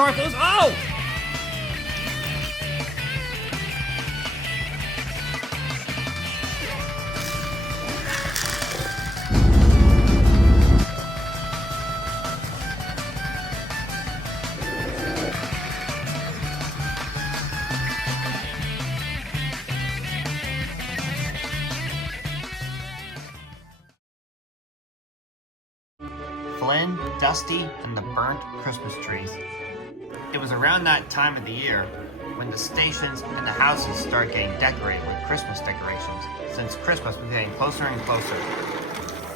Carthos! Oh! Flynn, Dusty, and the burnt Christmas trees. It was around that time of the year when the stations and the houses start getting decorated with Christmas decorations, since Christmas was getting closer and closer,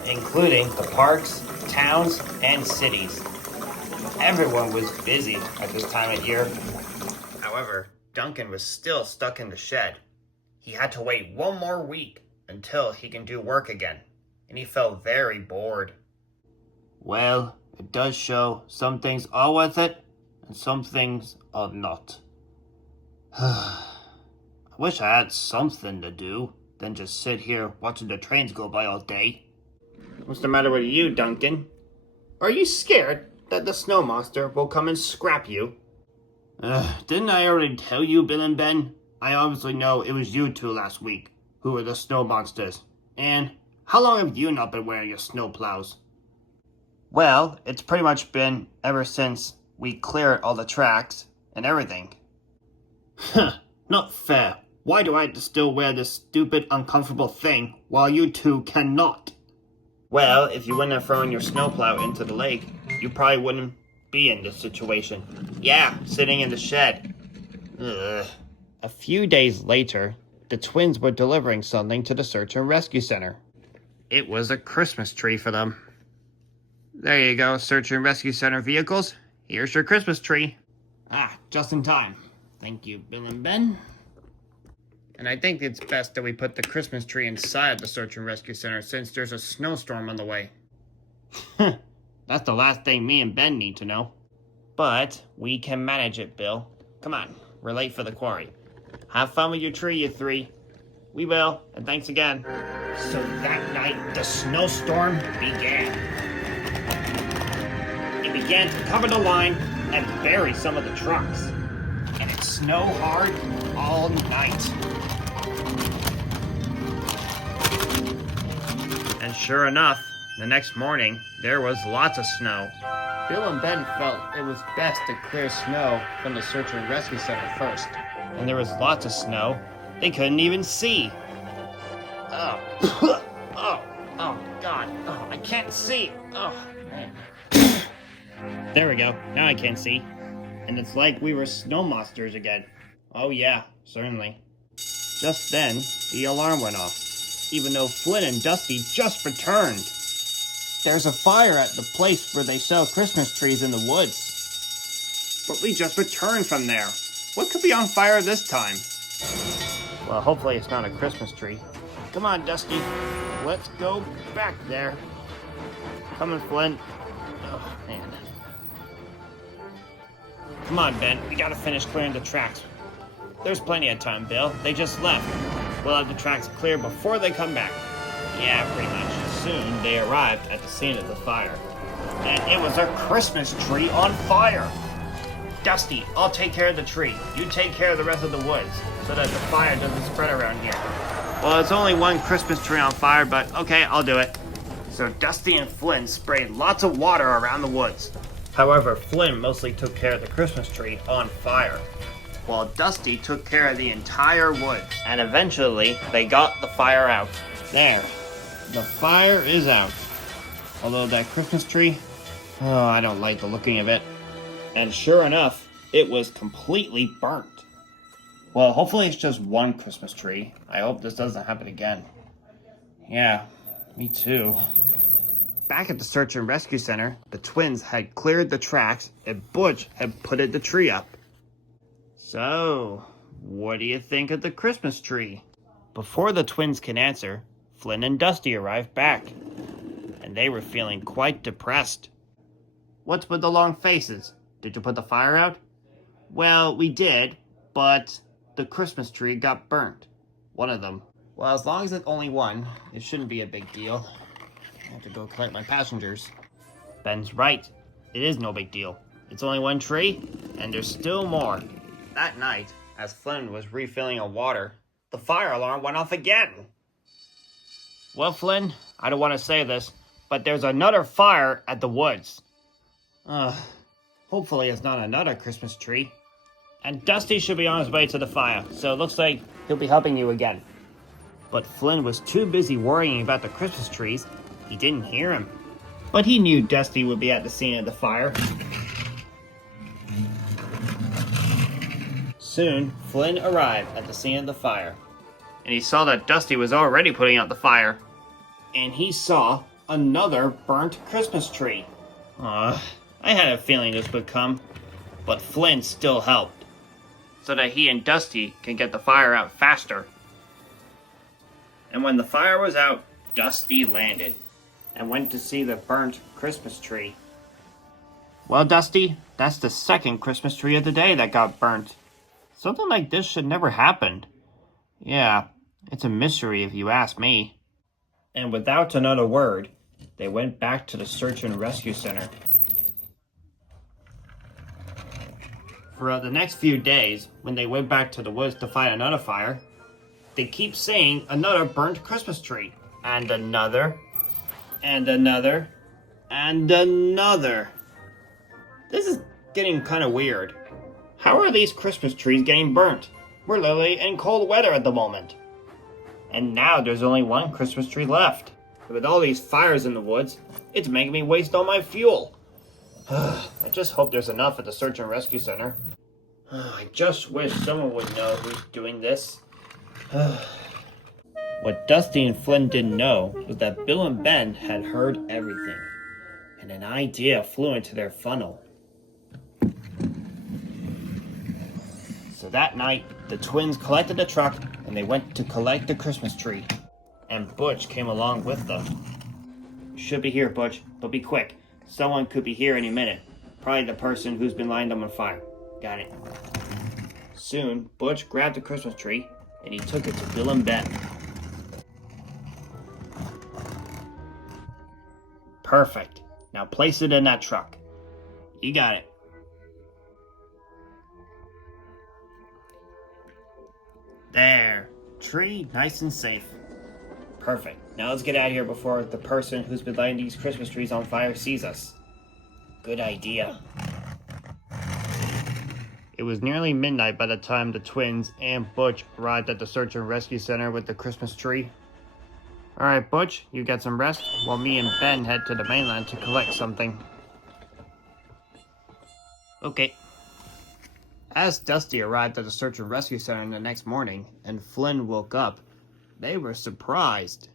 including the parks, towns, and cities. Everyone was busy at this time of year. However, Duncan was still stuck in the shed. He had to wait one more week until he can do work again, and he felt very bored. Well, it does show some things are worth it, and some things are not. I wish I had something to do than just sit here watching the trains go by all day. What's the matter with you, Duncan? Are you scared that the snow monster will come and scrap you? Didn't I already tell you, Bill and Ben? I obviously know it was you two last week who were the snow monsters. And how long have you not been wearing your snow plows? Well, it's pretty much been ever since we cleared all the tracks and everything. Huh, not fair. Why do I have to still wear this stupid, uncomfortable thing while you two cannot? Well, if you wouldn't have thrown your snowplow into the lake, you probably wouldn't be in this situation. Yeah, sitting in the shed. Ugh. A few days later, the twins were delivering something to the search and rescue center. It was a Christmas tree for them. There you go, search and rescue center vehicles. Here's your Christmas tree. Ah, just in time. Thank you, Bill and Ben. And I think it's best that we put the Christmas tree inside the search and rescue center since there's a snowstorm on the way. That's the last thing me and Ben need to know. But we can manage it, Bill. Come on, we're late for the quarry. Have fun with your tree, you three. We will, and thanks again. So that night, the snowstorm began. It began to cover the line and bury some of the trucks. And it snowed hard all night. And sure enough, the next morning, there was lots of snow. Bill and Ben felt it was best to clear snow from the search and rescue center first. And there was lots of snow they couldn't even see. Oh, oh, God. Oh, I can't see. Oh, man. There we go. Now I can see. And it's like we were snow monsters again. Oh yeah, certainly. Just then, the alarm went off, even though Flynn and Dusty just returned. There's a fire at the place where they sell Christmas trees in the woods. But we just returned from there. What could be on fire this time? Well, hopefully it's not a Christmas tree. Come on, Dusty. Let's go back there. Coming, Flynn. Oh, man. Come on, Ben. We gotta finish clearing the tracks. There's plenty of time, Bill. They just left. We'll have the tracks clear before they come back. Yeah, pretty much. Soon, they arrived at the scene of the fire. And it was a Christmas tree on fire. Dusty, I'll take care of the tree. You take care of the rest of the woods, so that the fire doesn't spread around here. Well, it's only one Christmas tree on fire, but okay, I'll do it. So Dusty and Flynn sprayed lots of water around the woods. However, Flynn mostly took care of the Christmas tree on fire, while Dusty took care of the entire woods. And eventually, they got the fire out. There. The fire is out. Although that Christmas tree, oh, I don't like the looking of it. And sure enough, it was completely burnt. Well, hopefully it's just one Christmas tree. I hope this doesn't happen again. Yeah, me too. Back at the search and rescue center, the twins had cleared the tracks and Butch had putted the tree up. So, what do you think of the Christmas tree? Before the twins can answer, Flynn and Dusty arrived back, and they were feeling quite depressed. What's with the long faces? Did you put the fire out? Well, we did, but the Christmas tree got burnt. One of them. Well, as long as it's only one, it shouldn't be a big deal. I have to go collect my passengers. Ben's right. It is no big deal. It's only one tree, and there's still more. That night, as Flynn was refilling her water, the fire alarm went off again. Well, Flynn, I don't want to say this, but there's another fire at the woods. Hopefully it's not another Christmas tree. And Dusty should be on his way to the fire, so it looks like he'll be helping you again. But Flynn was too busy worrying about the Christmas trees, he didn't hear him. But he knew Dusty would be at the scene of the fire. Soon, Flynn arrived at the scene of the fire, and he saw that Dusty was already putting out the fire. And he saw another burnt Christmas tree. I had a feeling this would come, but Flynn still helped, so that he and Dusty can get the fire out faster. And when the fire was out, Dusty landed and went to see the burnt Christmas tree. Well, Dusty, that's the second Christmas tree of the day that got burnt. Something like this should never happen. Yeah, it's a mystery if you ask me. And without another word, they went back to the search and rescue center. Throughout the next few days, when they went back to the woods to fight another fire, they keep seeing another burnt Christmas tree. And another. And another. And another. This is getting kind of weird. How are these Christmas trees getting burnt? We're literally in cold weather at the moment. And now there's only one Christmas tree left. With all these fires in the woods, it's making me waste all my fuel. I just hope there's enough at the search and rescue center. I just wish someone would know who's doing this. What Dusty and Flynn didn't know was that Bill and Ben had heard everything, and an idea flew into their funnel. So that night, the twins collected the truck and they went to collect the Christmas tree. And Butch came along with them. You should be here, Butch, but be quick. Someone could be here any minute. Probably the person who's been lighting them on fire. Got it. Soon, Butch grabbed the Christmas tree and he took it to Bill and Ben. Perfect. Now place it in that truck. You got it. There. Tree nice and safe. Perfect. Now let's get out of here before the person who's been lighting these Christmas trees on fire sees us. Good idea. It was nearly midnight by the time the twins and Butch arrived at the search and rescue center with the Christmas tree. Alright, Butch, you get some rest while me and Ben head to the mainland to collect something. Okay. As Dusty arrived at the search and rescue center the next morning and Flynn woke up, they were surprised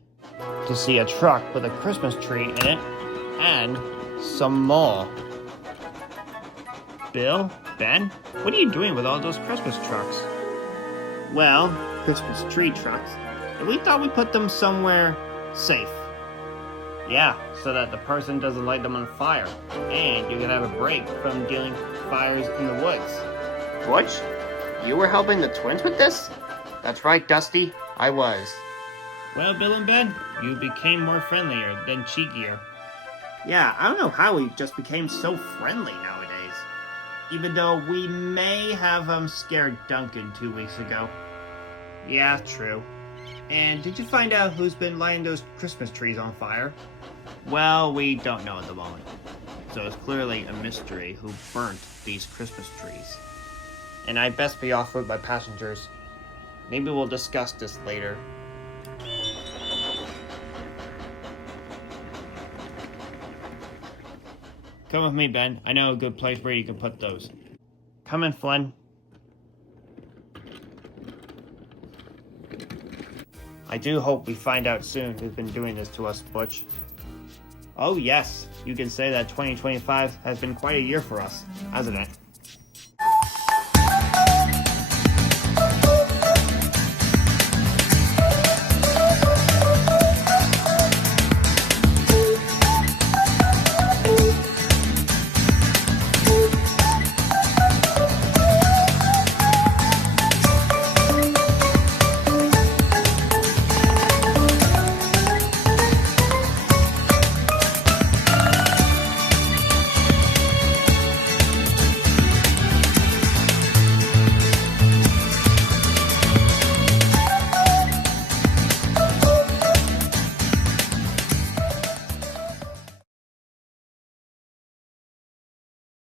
to see a truck with a Christmas tree in it and some more. Bill, Ben, what are you doing with all those Christmas trucks? Well, Christmas tree trucks. And we thought we'd put them somewhere safe. Yeah, so that the person doesn't light them on fire. And you can have a break from dealing fires in the woods. Butch, you were helping the twins with this? That's right, Dusty. I was. Well, Bill and Ben, you became more friendlier than cheekier. Yeah, I don't know how we just became so friendly nowadays. Even though we may have scared Duncan 2 weeks ago. Yeah, true. And did you find out who's been lighting those Christmas trees on fire? Well, we don't know at the moment. So it's clearly a mystery who burnt these Christmas trees. And I'd best be off with my passengers. Maybe we'll discuss this later. Come with me, Ben. I know a good place where you can put those. Come in, Flynn. I do hope we find out soon who's been doing this to us, Butch. Oh yes, you can say that 2025 has been quite a year for us, hasn't it?